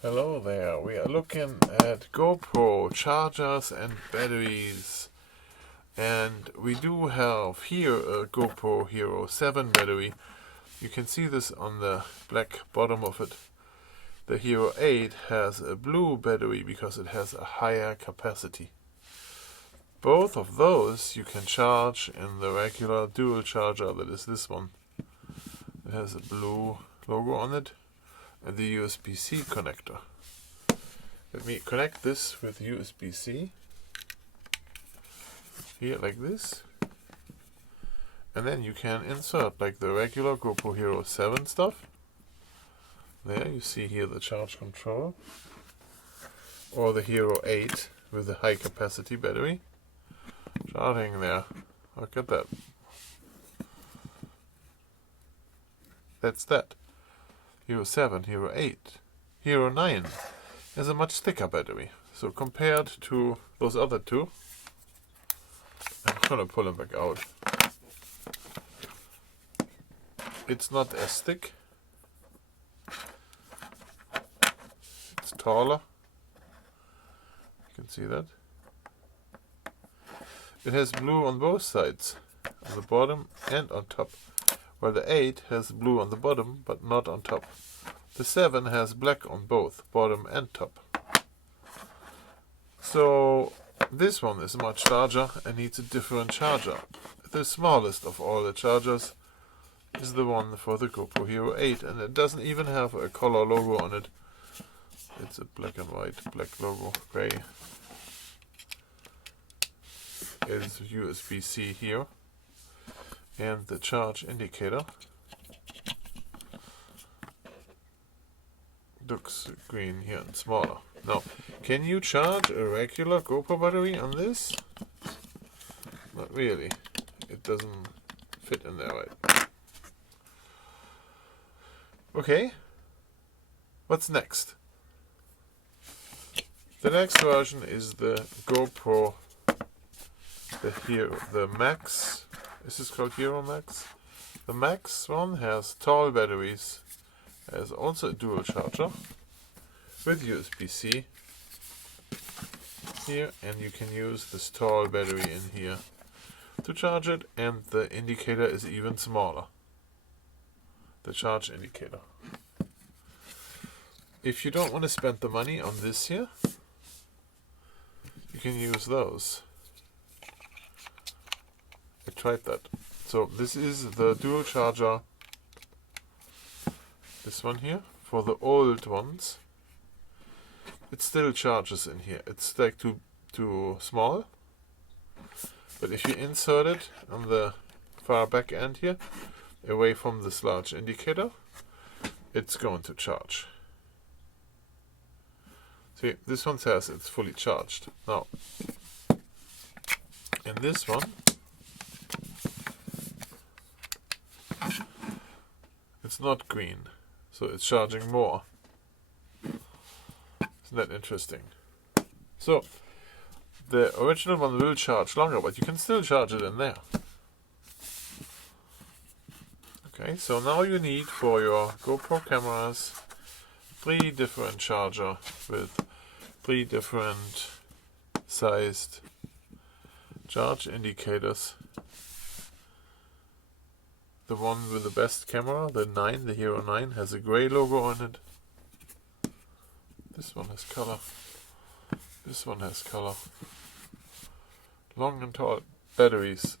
Hello there, we are looking at GoPro chargers and batteries, and we do have here a GoPro Hero 7 battery. You can see this on the black bottom of it. The Hero 8 has a blue battery because it has a higher capacity. Both of those you can charge in the regular dual charger, that is this one. It has a blue logo on it and the USB-C connector. Let me connect this with USB-C here like this, and then you can insert like the regular GoPro Hero 7 stuff. There you see here the charge control, or the Hero 8 with the high capacity battery. Charging there, look at that. That's that. Hero 7, Hero 8, Hero 9 has a much thicker battery. So compared to those other two, I'm gonna pull them back out. It's not as thick. It's taller. You can see that. It has blue on both sides, on the bottom and on top. While the 8 has blue on the bottom, but not on top. The 7 has black on both, bottom and top. So this one is much larger and needs a different charger. The smallest of all the chargers is the one for the GoPro Hero 8, and it doesn't even have a color logo on it. It's a black and white, black logo, gray. Is USB-C here. And the charge indicator looks green here and smaller. Now, can you charge a regular GoPro battery on this? Not really. It doesn't fit in there right. Okay. What's next? The next version is the GoPro, the Max. Is this called Hero Max? The Max one has tall batteries, has also a dual charger with USB-C here, and you can use this tall battery in here to charge it, and the indicator is even smaller, the charge indicator. If you don't want to spend the money on this here, you can use those. I tried that. So this is the dual charger, this one here, for the old ones. It still charges in here. It's like too small. But if you insert it on the far back end here, away from this large indicator, it's going to charge. See, this one says it's fully charged. Now, in this one, it's not green, so it's charging more. Isn't that interesting? So, the original one will charge longer, but you can still charge it in there. Okay, so now you need for your GoPro cameras 3 different chargers with 3 different sized charge indicators. The one with the best camera, the 9, the Hero 9, has a gray logo on it. This one has color. This one has color. Long and tall batteries